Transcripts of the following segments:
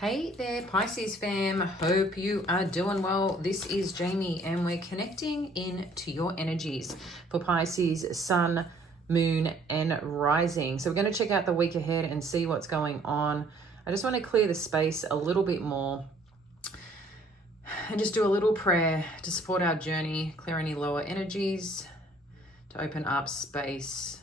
Hey there, Pisces fam. Hope you are doing well. This is Jamie, and we're connecting into your energies for Pisces, Sun, Moon, and Rising. So we're going to check out the week ahead and see what's going on. I just want to clear the space a little bit more and just do a little prayer to support our journey, clear any lower energies, to open up space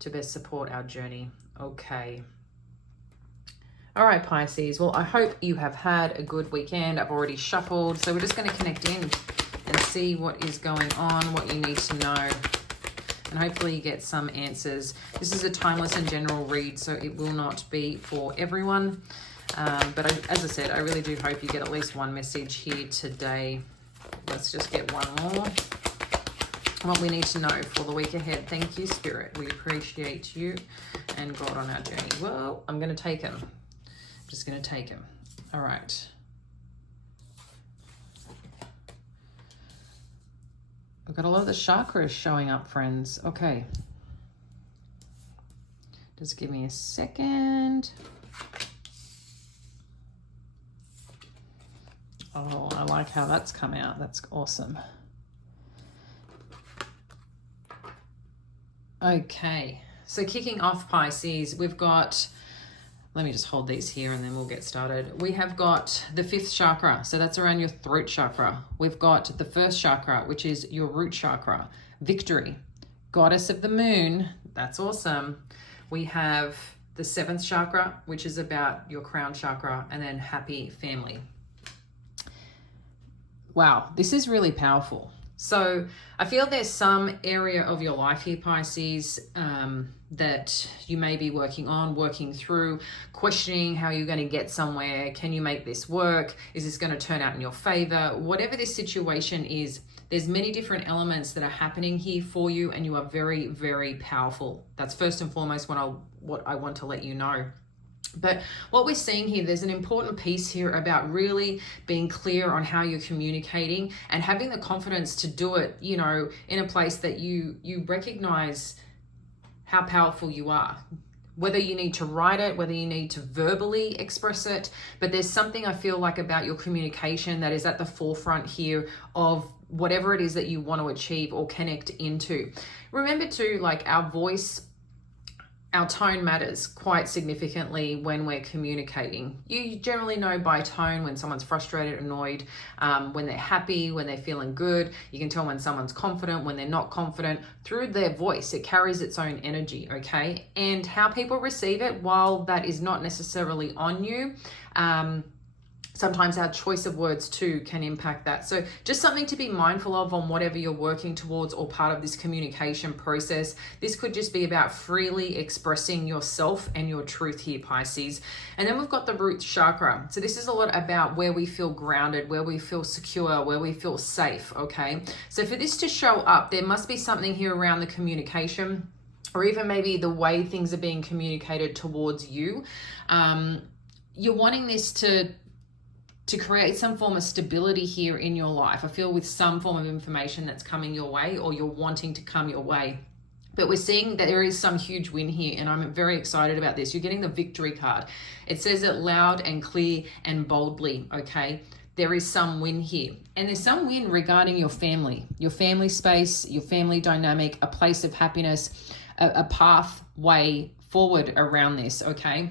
to best support our journey. Okay. All right, Pisces. Well, I hope you have had a good weekend. I've already shuffled, so we're just going to connect in and see what is going on, what you need to know, and hopefully you get some answers. This is a timeless and general read, so it will not be for everyone. As I said, I really do hope you get at least one message here today. Let's just get one more. What we need to know for the week ahead. Thank you, Spirit. We appreciate you and God on our journey. Well, I'm going to take him. Just going to take him. All right. I've got a lot of the chakras showing up, friends. Okay. Just give me a second. Oh, I like how that's come out. That's awesome. Okay. So kicking off, Pisces, we've got... Let me just hold these here and then we'll get started. We have got the 5th chakra. So that's around your throat chakra. We've got the 1st chakra, which is your root chakra. Victory. Goddess of the moon. That's awesome. We have the 7th chakra, which is about your crown chakra, and then happy family. Wow, this is really powerful. So I feel there's some area of your life here, Pisces, that you may be working through, questioning how you're going to get somewhere. Can you make this work? Is this going to turn out in your favor? Whatever this situation is, there's many different elements that are happening here for you, and you are very, very powerful. That's first and foremost what I want to let you know. But what we're seeing here, there's an important piece here about really being clear on how you're communicating and having the confidence to do it, in a place that you recognize how powerful you are. Whether you need to write it, whether you need to verbally express it, but there's something I feel like about your communication that is at the forefront here of whatever it is that you want to achieve or connect into. Remember too, like our voice, our tone matters quite significantly when we're communicating. You generally know by tone when someone's frustrated, annoyed, when they're happy, when they're feeling good. You can tell when someone's confident, when they're not confident. Through their voice, it carries its own energy, okay? And how people receive it, while that is not necessarily on you, sometimes our choice of words too can impact that. So just something to be mindful of on whatever you're working towards or part of this communication process. This could just be about freely expressing yourself and your truth here, Pisces. And then we've got the root chakra. So this is a lot about where we feel grounded, where we feel secure, where we feel safe, okay? So for this to show up, there must be something here around the communication, or even maybe the way things are being communicated towards you. You're wanting this to create some form of stability here in your life. I feel with some form of information that's coming your way, or you're wanting to come your way. But we're seeing that there is some huge win here, and I'm very excited about this. You're getting the victory card. It says it loud and clear and boldly, okay? There is some win here. And there's some win regarding your family space, your family dynamic, a place of happiness, a pathway forward around this, okay?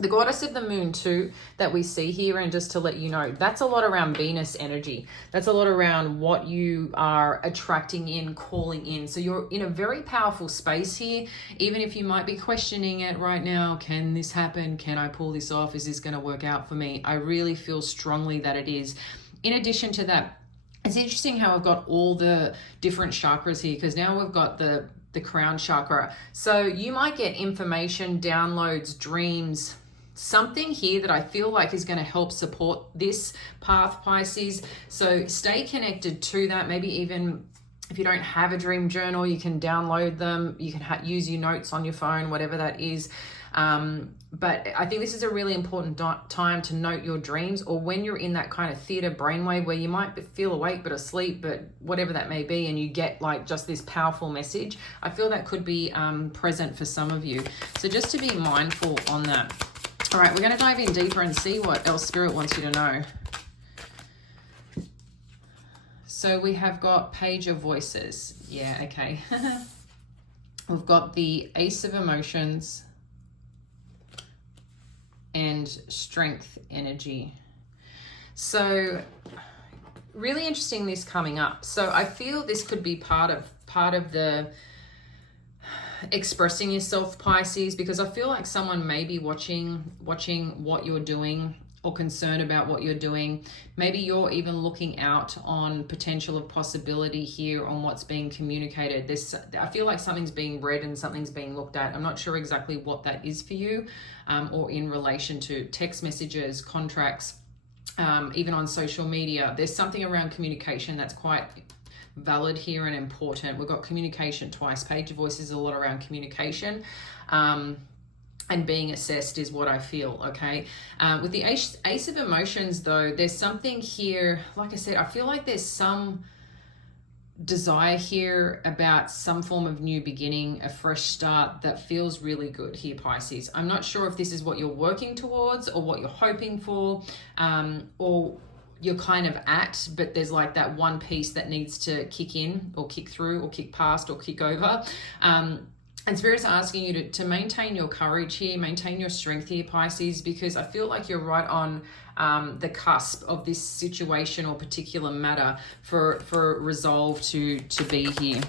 The goddess of the moon too that we see here, and just to let you know, that's a lot around Venus energy. That's a lot around what you are attracting in, calling in. So you're in a very powerful space here, even if you might be questioning it right now. Can this happen? Can I pull this off? Is this going to work out for me? I really feel strongly that it is. In addition to that, it's interesting how I've got all the different chakras here, because now we've got the crown chakra. So you might get information, downloads, dreams, something here that I feel like is going to help support this path, Pisces. So stay connected to that. Maybe even if you don't have a dream journal, you can download them. You can use your notes on your phone, whatever that is. But I think this is a really important time to note your dreams, or when you're in that kind of theater brainwave where you might feel awake but asleep, but whatever that may be, and you get like just this powerful message. I feel that could be present for some of you. So just to be mindful on that. All right, we're going to dive in deeper and see what else Spirit wants you to know. So we have got Page of Voices. Yeah, okay. We've got the Ace of Emotions and Strength energy. So really interesting this coming up. So I feel this could be part of the expressing yourself, Pisces, because I feel like someone may be watching what you're doing or concerned about what you're doing. Maybe you're even looking out on potential of possibility here on what's being communicated. I feel like something's being read and something's being looked at. I'm not sure exactly what that is for you, or in relation to text messages, contracts, even on social media. There's something around communication that's quite valid here and important. We've got communication twice. Page of Voices is a lot around communication. And being assessed is what I feel, okay? With the Ace of Emotions, though, there's something here, like I said, I feel like there's some desire here about some form of new beginning, a fresh start that feels really good here, Pisces. I'm not sure if this is what you're working towards or what you're hoping for, or you're kind of at, but there's like that one piece that needs to kick in or kick through or kick past or kick over. And Spirit's asking you to maintain your courage here, maintain your strength here, Pisces, because I feel like you're right on the cusp of this situation or particular matter for resolve to be here.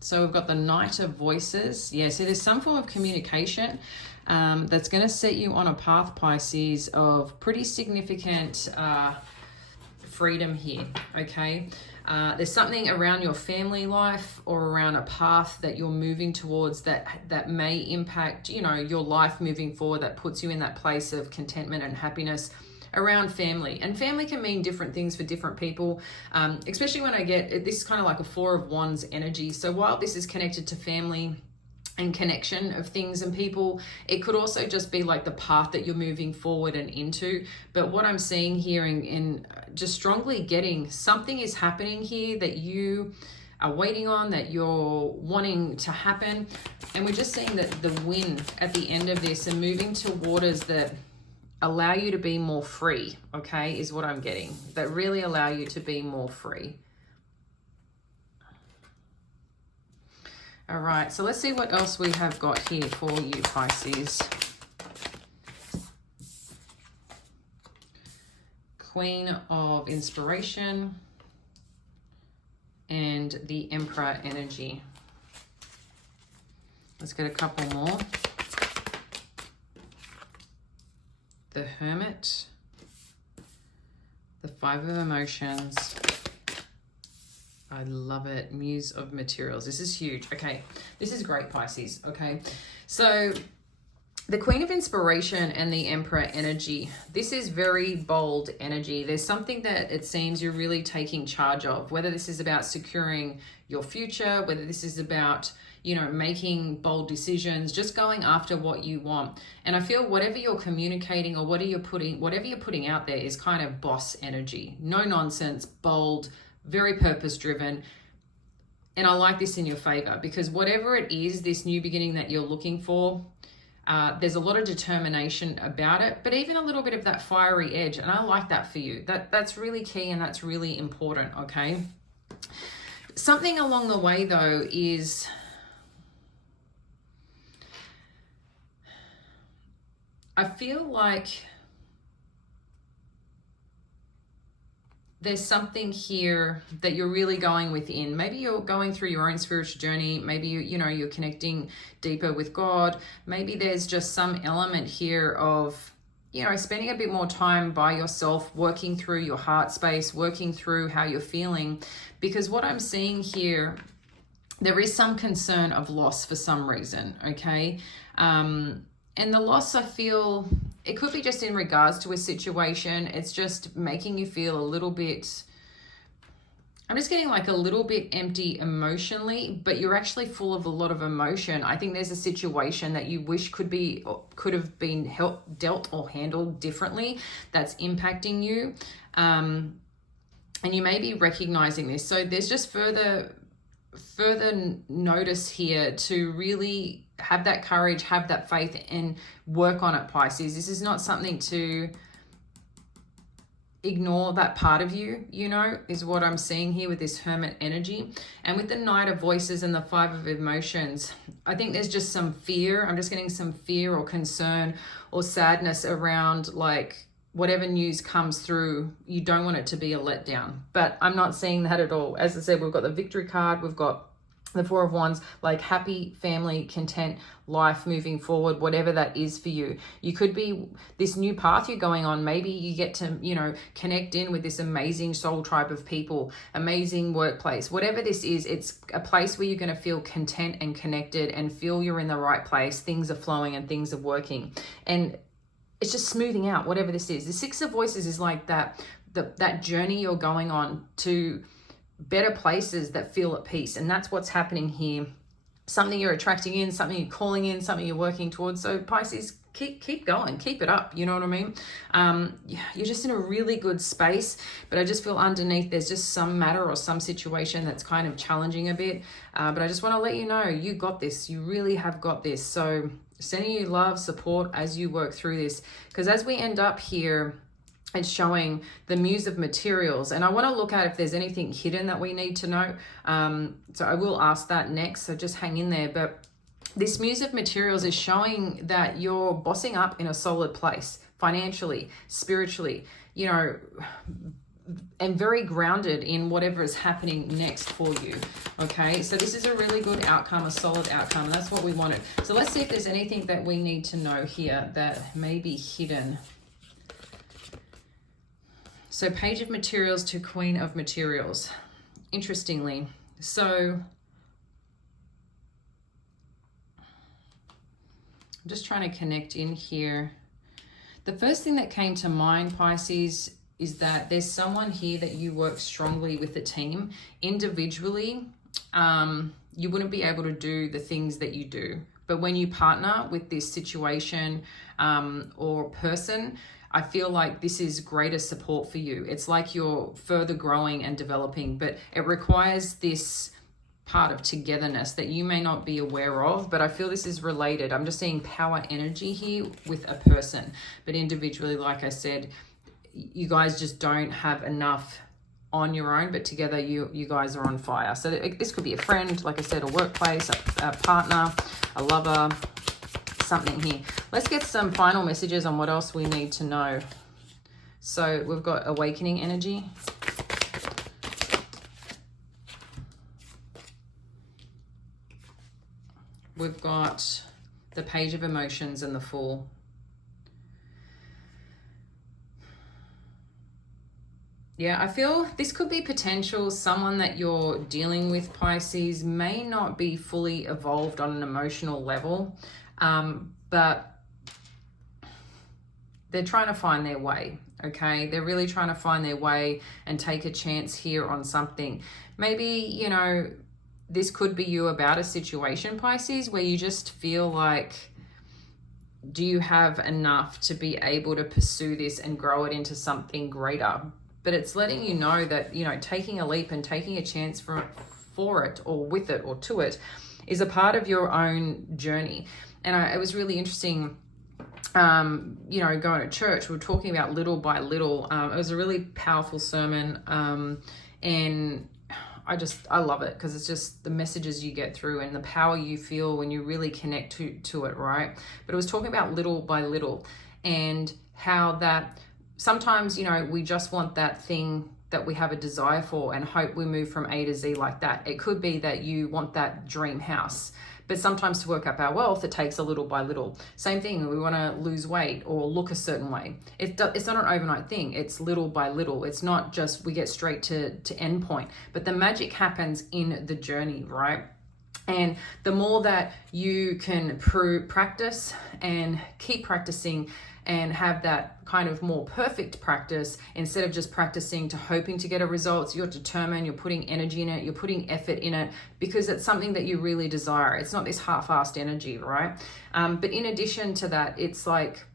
So we've got the Knight of Voices. Yeah, so there's some form of communication that's going to set you on a path, Pisces, of pretty significant freedom here, okay? There's something around your family life or around a path that you're moving towards that may impact, you know, your life moving forward, that puts you in that place of contentment and happiness around family. And family can mean different things for different people, especially when I get, this is kind of like a Four of Wands energy. So while this is connected to family and connection of things and people, it could also just be like the path that you're moving forward and into. But what I'm seeing here in just strongly getting, something is happening here that you are waiting on, that you're wanting to happen. And we're just seeing that the win at the end of this and moving to waters that allow you to be more free, okay, is what I'm getting. That really allow you to be more free. All right, so let's see what else we have got here for you, Pisces. Queen of Inspiration and the Emperor energy. Let's get a couple more. The Hermit, the Five of Emotions. I love it. Muse of Materials. This is huge. Okay, this is great, Pisces. Okay, so the Queen of Inspiration and the Emperor energy. This is very bold energy. There's something that it seems you're really taking charge of, whether this is about securing your future, whether this is about, you know, making bold decisions, just going after what you want. And I feel whatever you're communicating or whatever you're putting out there is kind of boss energy. No nonsense, bold, very purpose-driven. And I like this in your favor, because whatever it is, this new beginning that you're looking for, there's a lot of determination about it, but even a little bit of that fiery edge. And I like that for you. That's really key and that's really important, okay? Something along the way, though, is I feel like there's something here that you're really going within. Maybe you're going through your own spiritual journey. Maybe you're connecting deeper with God. Maybe there's just some element here of, you know, spending a bit more time by yourself, working through your heart space, working through how you're feeling. Because what I'm seeing here, there is some concern of loss for some reason, okay? And the loss, I feel, it could be just in regards to a situation. It's just making you feel a little bit, I'm just getting like a little bit empty emotionally, but you're actually full of a lot of emotion. I think there's a situation that you wish could have been dealt or handled differently that's impacting you. And you may be recognizing this. So there's just further further notice here to really have that courage, have that faith, and work on it, Pisces. This is not something to ignore that part of you, you know, is what I'm seeing here with this Hermit energy. And with the Knight of Voices and the Five of Emotions, I think there's just some fear. I'm just getting some fear or concern or sadness around, like, whatever news comes through, you don't want it to be a letdown. But I'm not seeing that at all. As I said, we've got the Victory card, we've got the Four of Wands, like happy, family, content, life moving forward, whatever that is for you. You could be this new path you're going on. Maybe you get to, you know, connect in with this amazing soul tribe of people, amazing workplace. Whatever this is, it's a place where you're going to feel content and connected and feel you're in the right place. Things are flowing and things are working. And it's just smoothing out, whatever this is. The Six of Voices is like that journey you're going on to better places that feel at peace. And that's what's happening here. Something you're attracting in, something you're calling in, something you're working towards. So Pisces, keep going, keep it up. You know what I mean? You're just in a really good space, but I just feel underneath there's just some matter or some situation that's kind of challenging a bit. But I just want to let you know, you got this. You really have got this. So sending you love, support as you work through this. Because as we end up here, it's showing the Muse of Materials. And I want to look at if there's anything hidden that we need to know. So I will ask that next. So just hang in there. But this Muse of Materials is showing that you're bossing up in a solid place, financially, spiritually, you know, and very grounded in whatever is happening next for you. Okay, so this is a really good outcome, a solid outcome, and that's what we wanted. So let's see if there's anything that we need to know here that may be hidden. So Page of Materials to Queen of Materials. Interestingly, so I'm just trying to connect in here. The first thing that came to mind, Pisces, is that there's someone here that you work strongly with the team. Individually, you wouldn't be able to do the things that you do. But when you partner with this situation or person, I feel like this is greater support for you. It's like you're further growing and developing, but it requires this part of togetherness that you may not be aware of, but I feel this is related. I'm just seeing power energy here with a person, but individually, like I said, you guys just don't have enough on your own, but together you guys are on fire. So this could be a friend, like I said, a workplace, a partner, a lover, something here. Let's get some final messages on what else we need to know. So we've got awakening energy. We've got the Page of Emotions and the Fool. Yeah, I feel this could be potential. Someone that you're dealing with, Pisces, may not be fully evolved on an emotional level, but they're trying to find their way, okay? They're really trying to find their way and take a chance here on something. Maybe, you know, this could be you about a situation, Pisces, where you just feel like, do you have enough to be able to pursue this and grow it into something greater? But it's letting you know that, you know, taking a leap and taking a chance for it or with it or to it is a part of your own journey. And it was really interesting, you know, going to church, we were talking about little by little. It was a really powerful sermon, and I love it because it's just the messages you get through and the power you feel when you really connect to it, right? But it was talking about little by little and how that sometimes, you know, we just want that thing that we have a desire for and hope we move from A to Z like that. It could be that you want that dream house, but sometimes to work up our wealth, it takes a little by little. Same thing, we want to lose weight or look a certain way. It's not an overnight thing. It's little by little. It's not just we get straight to end point, but the magic happens in the journey, right? And the more that you can practice and keep practicing and have that kind of more perfect practice, instead of just practicing to hoping to get a result, you're determined, you're putting energy in it, you're putting effort in it, because it's something that you really desire. It's not this half-assed energy, right? But in addition to that, it's like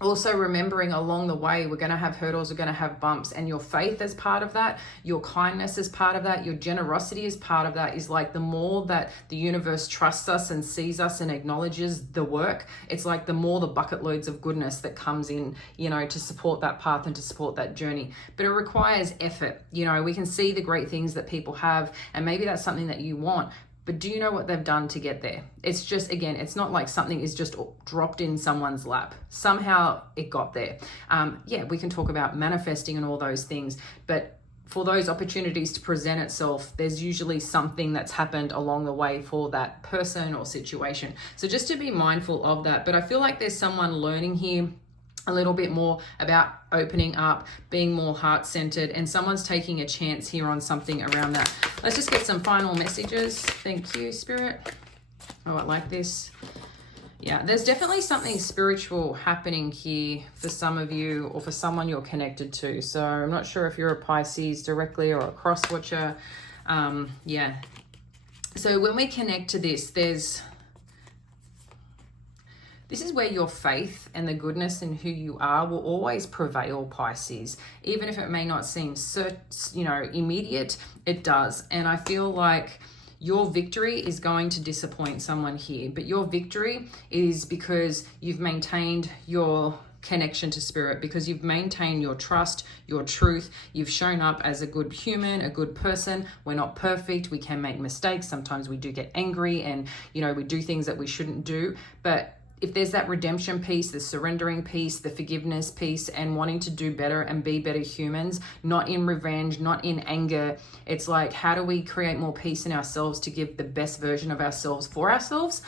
Also remembering along the way, we're going to have hurdles, we're going to have bumps, and your faith is part of that, your kindness is part of that, your generosity is part of that. Is like the more that the universe trusts us and sees us and acknowledges the work, it's like the more the bucket loads of goodness that comes in, you know, to support that path and to support that journey. But it requires effort. You know, we can see the great things that people have, and maybe that's something that you want. But do you know what they've done to get there? It's just, again, it's not like something is just dropped in someone's lap. Somehow it got there. Yeah, we can talk about manifesting and all those things, but for those opportunities to present itself, there's usually something that's happened along the way for that person or situation. So just to be mindful of that. But I feel like there's someone learning here a little bit more about opening up, being more heart-centered, and someone's taking a chance here on something around that. Let's just get some final messages. Thank you, Spirit. Oh, I like this. Yeah, there's definitely something spiritual happening here for some of you or for someone you're connected to. So I'm not sure if you're a Pisces directly or a cross-watcher. Yeah. So when we connect to this, this is where your faith and the goodness in who you are will always prevail, Pisces. Even if it may not seem so, you know, immediate, it does. And I feel like your victory is going to disappoint someone here, but your victory is because you've maintained your connection to spirit, because you've maintained your trust, your truth. You've shown up as a good human, a good person. We're not perfect. We can make mistakes. Sometimes we do get angry and, you know, we do things that we shouldn't do. But if there's that redemption piece, the surrendering piece, the forgiveness piece, and wanting to do better and be better humans, not in revenge, not in anger, it's like, how do we create more peace in ourselves to give the best version of ourselves for ourselves?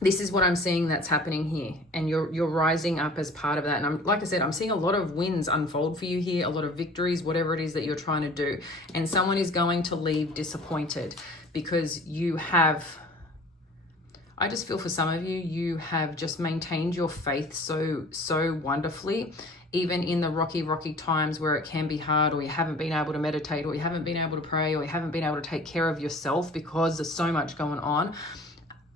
This is what I'm seeing that's happening here, and you're rising up as part of that. And like I said, I'm seeing a lot of wins unfold for you here, a lot of victories, whatever it is that you're trying to do. And someone is going to leave disappointed because you have, I just feel for some of you, you have just maintained your faith so wonderfully, even in the rocky times where it can be hard, or you haven't been able to meditate, or you haven't been able to pray, or you haven't been able to take care of yourself because there's so much going on.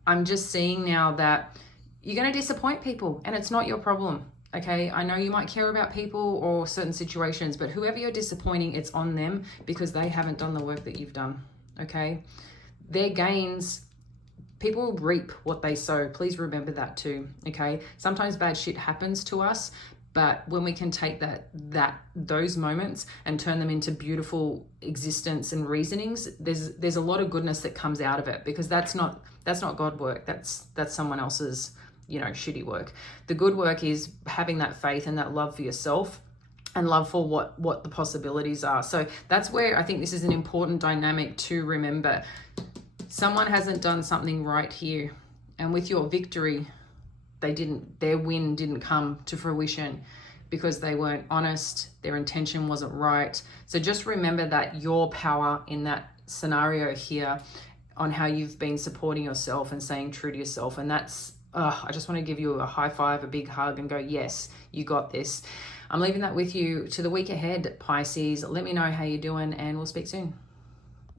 I'm just seeing now that you're going to disappoint people, and it's not your problem. Okay, I know you might care about people or certain situations, but whoever you're disappointing, it's on them because they haven't done the work that you've done. Okay, their gains, people reap what they sow. Please remember that too. Okay, sometimes bad shit happens to us, but when we can take those moments and turn them into beautiful existence and reasonings, there's a lot of goodness that comes out of it, because that's not God work. That's someone else's, you know, shitty work. The good work is having that faith and that love for yourself and love for what the possibilities are. So that's where I think this is an important dynamic to remember. Someone hasn't done something right here, and with your victory, their win didn't come to fruition because they weren't honest, their intention wasn't right. So just remember that your power in that scenario here on how you've been supporting yourself and staying true to yourself. And that's, I just want to give you a high five, a big hug, and go, yes, you got this. I'm leaving that with you to the week ahead, Pisces. Let me know how you're doing, and we'll speak soon.